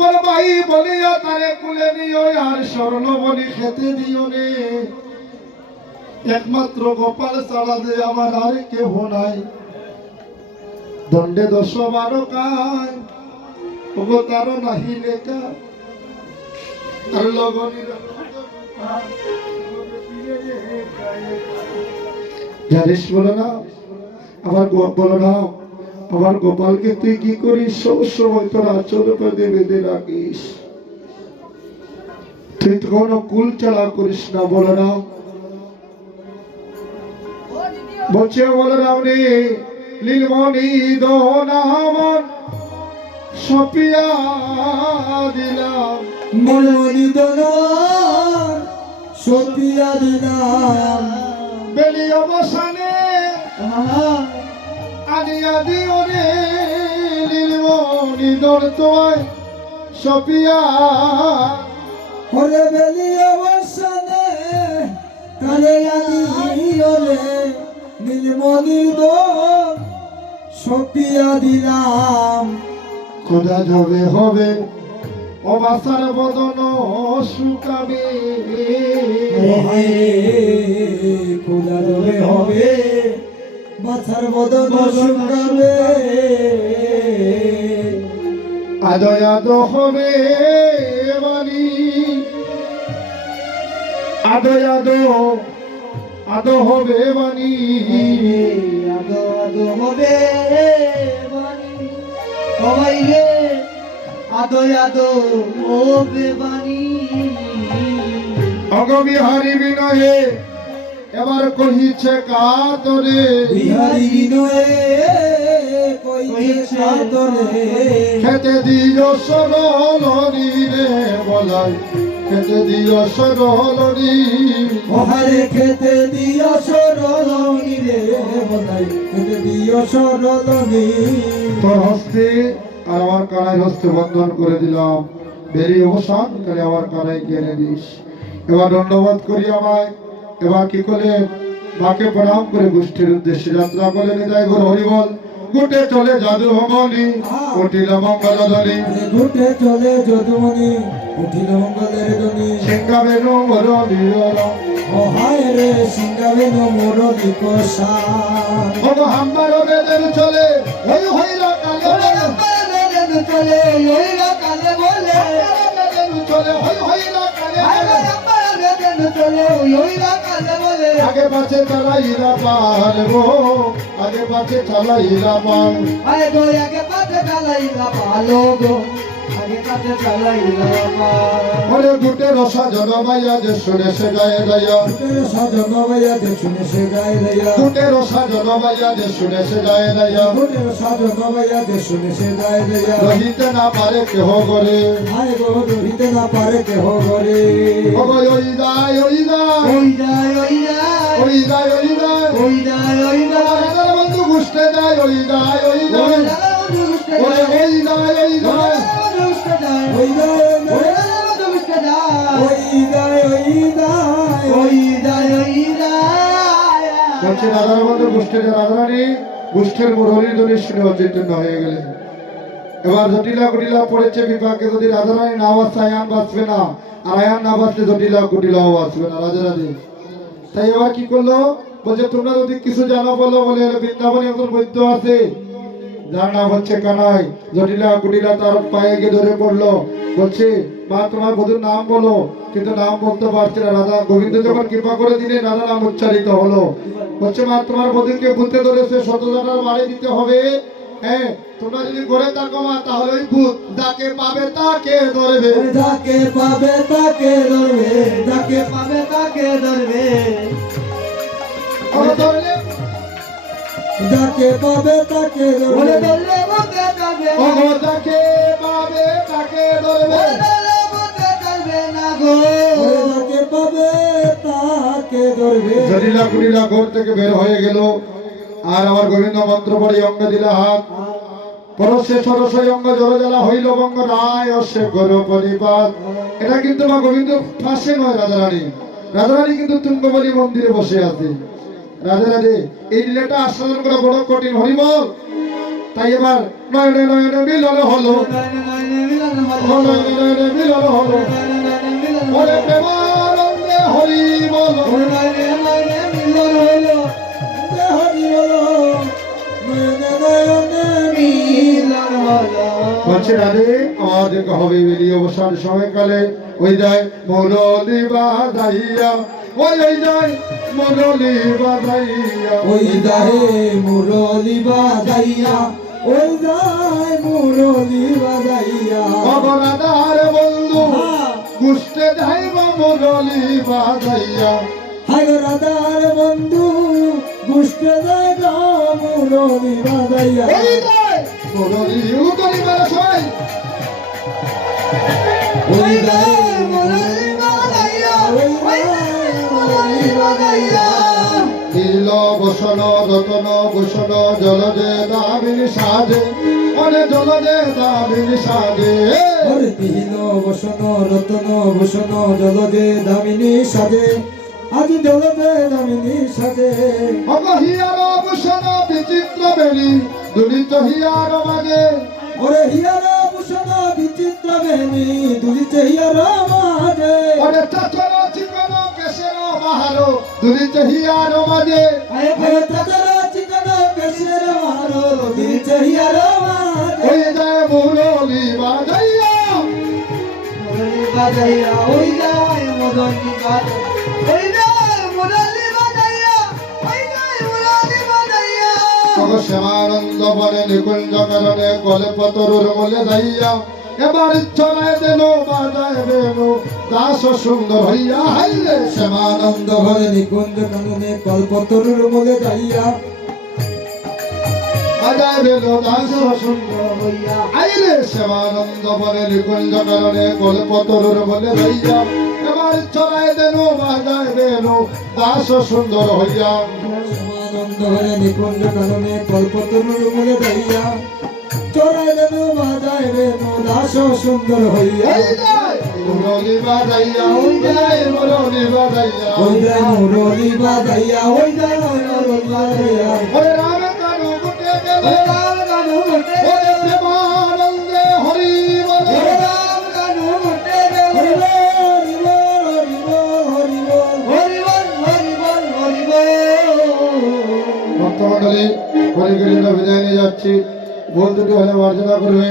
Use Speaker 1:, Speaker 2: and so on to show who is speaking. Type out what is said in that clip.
Speaker 1: আপন ভাই বলিয়া তারে কুলে নিও আর স্বর্ণ বলি খেতে দিও রে একমাত্র গোপাল ছাড়া যে আমার আর কেহ নাই। দণ্ডে দশ বারো কায় তার নাহি লেখা আর লগনি জানিস বলো না আমার গো- বলো না। আমার গোপালকে তুই কি করিস? সব সময় তোর করে বেঁধে রাখিস তুই তো কোনো কুল চালা করিস না বলো না বলছে বলো রামনি লীলমণি দোনামন সপিয়া দিলাম।
Speaker 2: মনোনি দোলার সপিয়া দিলাম।
Speaker 1: বেলি অবসানে আনিয়া দিও রে লীলমণি দর তোমায় সপিয়া।
Speaker 2: হরে বেলি অবসানে কালে আদিলে নীলমণি দোল সপিয়া দিলাম।
Speaker 1: খোদা যাবে হবে? অবাসার বদন শুকাবে
Speaker 2: বাছার বদন শুকাবে
Speaker 1: আদয় আদ হবে বাণী। আদয় আদ আদ হবে বাণী।
Speaker 2: আদো আদো হবে বাণী। সবাই রে আদো আদো হবে বাণী।
Speaker 1: অগবিহারী বিনয়ে এবার কহিছে কাতরে।
Speaker 2: বিহারি বিনয়ে কইছে সাদরে
Speaker 1: খেতে দিও সরলরি রে বলাই। খেতে দিও সরলরি
Speaker 2: ওহারে খেতে দিও সরলনি রে বলাই। খেতে দিও সরলনি।
Speaker 1: তোর হস্তে আর আমার কানায় হস্তে বন্ধন করে দিলাম। বেরিয়ে অবসান করে আমার কানায় কেড়ে দিস। এবার দণ্ডবোধ করি আমায়। এবার কি করে মাকে প্রণাম করে গোষ্ঠীর উদ্দেশ্যে যাত্রা করে নিতাই গুরু হরিবল গুটে চলে জাদু ভগনি কুটিল মঙ্গল ধ্বনি
Speaker 2: ঘুটে চলে যদুমণি উঠিল মঙ্গলের ধ্বনি
Speaker 1: সিংহাবে নোমর দিয়র
Speaker 2: ও হায় রে সিংহাবে মোর বিকশা
Speaker 1: ভগ হাম্বার বেদের চলে হই হইরা কালে
Speaker 2: চলে লইলা কালে বলে।
Speaker 1: বেদের চলে হই হইরা কালে
Speaker 2: চলে লইলা কালে বলে
Speaker 1: আগে পাছে চালাইরা পারব আগে পাছে চালাইরা
Speaker 2: আয় গো আগে পাতে চালাইলা ভালো গো
Speaker 1: ওরে রসা জনমাইয়া যে শুনে সে গায়ে দয়া
Speaker 2: সাজন ভাইয়া যে শুনে সে গায়ে
Speaker 1: রসা জনমাইয়া যে শুনে সে গায়ে দয়া
Speaker 2: গুটের সাজন ভাইয়া যে শুনে সে গায়ে
Speaker 1: রহিতে না পারে কেহ করে
Speaker 2: গো ধরিতে না পারে কেহ করে
Speaker 1: ওগো ওই দায় ওই
Speaker 2: ওই যায় ওই
Speaker 1: ওই ওই বন্ধু গুষ্টে ওই ওই
Speaker 2: ওই
Speaker 1: ওই ওই
Speaker 2: ওই
Speaker 1: বলছে রাজার বন্ধু গোষ্ঠীর রাধারানী গোষ্ঠীর মুরলী ধ্বনি শুনে অচৈতন্য হয়ে গেলেন এবার জটিলা কুটিলা পড়েছে বিপাকে যদি রাধারানী না আয়ান বাঁচবে না আর আয়ান না বাঁচলে জটিলা কুটিলাও বাঁচবে না রাজা রাধে তাই এবার কি করল? বলছে, তোমরা যদি কিছু জানো বলো, বলে বৃন্দাবনে একজন বৈদ্য আছে। যার হচ্ছে কানাই। জটিলা কুটিলা তার পায়ে গিয়ে ধরে পড়ল। বলছে, মা, তোমার বধুর নাম বলো। কিন্তু নাম বলতে পারছে না। রাধা গোবিন্দ যখন কৃপা করে দিলেন রাধা নাম উচ্চারিত হলো। বলছে, মা, তোমার বধুকে বুঝতে ধরেছে শতজনের বাড়ি দিতে হবে। হ্যাঁ তোমরা যদি করে থাকো মা, তাহলে ওই ভূত যাকে পাবে তাকে ধরবে।
Speaker 2: যাকে পাবে তাকে ধরবে, যাকে পাবে তাকে ধরবে। যাকে পাবে তাকে ধরবে।
Speaker 1: যাকে পাবে তাকে ধরবে।
Speaker 2: যাকে পাবে তাকে ধরবে।
Speaker 1: জটিলা কুটিলা ঘর থেকে বের হয়ে গেল। আর আমার গোবিন্দ মন্ত্র পড়ে অঙ্গ দিলা হাত। পরশে সরসই অঙ্গ হইল বঙ্গ রায় অশ্বে গর পরিপাত। এটা কিন্তু মা গোবিন্দ ফাঁসে নয় রাজারানী। রাজারানী কিন্তু তুঙ্গবলী মন্দিরে বসে আছে। রাজা রাজে এই লীলাটা আস্বাদন করা বড় কঠিন হরিবল তাই এবার নয়নে নয়নে মিলন হলো। নয়নে মিলন হলো। রাধে আমাদের হবে অবসান সময়কালে। ওই যায় মরলি বাদাইয়া ওই ওই যায় মরলি বাদাইয়া
Speaker 2: ওই দাহে মুরলি বাজাইয়া ওই দায় মুরলি বাজাইয়া।
Speaker 1: অবরাধার বন্ধু গুষ্টে যাইব মরলি বাদাইয়া
Speaker 2: হায় রাধার বন্ধু গুষ্টে জায়গা মুরলি বাজাইয়া।
Speaker 1: ওই যায় মরলি উতলি সবাই
Speaker 2: ওই দাহে মুরলি
Speaker 1: বসন রতন ভূষণ জলজে দামিনী সাজে অনে জলজে দামিনী সাজে।
Speaker 2: ওরে তিহিল বসন রতন ভূষণ জলদে দামিনী সাজে আজ জলদে দামিনী সাজে।
Speaker 1: অগ হিয়ার ভূষণ বিচিত্র বেলি দুলিত হিয়ার মাঝে।
Speaker 2: ওরে হিয়ার ভূষণ বিচিত্র দুলিতে হিয়ার মাঝে।
Speaker 1: বাহারো দুলিত হিয়ার মাঝে
Speaker 2: আরে তাজরা চিকন কেশের মারো দুলিতে হিয়ার মাঝে
Speaker 1: ওই যায় মুরলি বাজাইয়া।
Speaker 2: মুরলি বাজাইয়া ওই যায় মুরলি বাজাইয়া। ওই যায় মুরলি বাজাইয়া ওই যায় মুরলি বাজাইয়া।
Speaker 1: তব শ্যামানন্দ বনে নিকুঞ্জ কারণে কল্পতরুর মূলে যাইয়া। এবার ইচ্ছনায় দেন বাজায় বেনু দাস সুন্দর হইয়া হাইলে শ্যামানন্দ
Speaker 2: ভরে নিকুঞ্জ কাননে কল্পতরুর মূলে যাইয়া।
Speaker 1: শ্যামানন্দ বনে নিকুঞ্জ কারণে কল্পতরুর মূলে যাইয়া। এবার ইচ্ছনায় দেন বাজায় বেনু দাস সুন্দর হইয়া
Speaker 2: সমানন্দ ভরে নিকুঞ্জ কাননে কল্পতরুর মূলে যাইয়া। চোরাই দেন বাজায় রে দাস সুন্দর হইয়া
Speaker 1: মুরলি বাজাইয়া ওই যায় মুরলি বাজাইয়া
Speaker 2: ওই যায় মুরলি বাজাইয়া ওই যায় মুরলি বাজাইয়া
Speaker 1: ওরে রাম কানু গুটে গেল।
Speaker 2: ওরে রাম কানু ঘটে
Speaker 1: ওরে প্রেমানন্দে হরি বল।
Speaker 2: ওরে রাম কানু ঘটে হরি বল হরি বল হরি বল হরি বল। হরি বল হরি বল
Speaker 1: ভক্তমণ্ডলী হরিগিরিটা বিদায় নিয়ে যাচ্ছি। ভুল দুটি হলে মার্জনা করবে।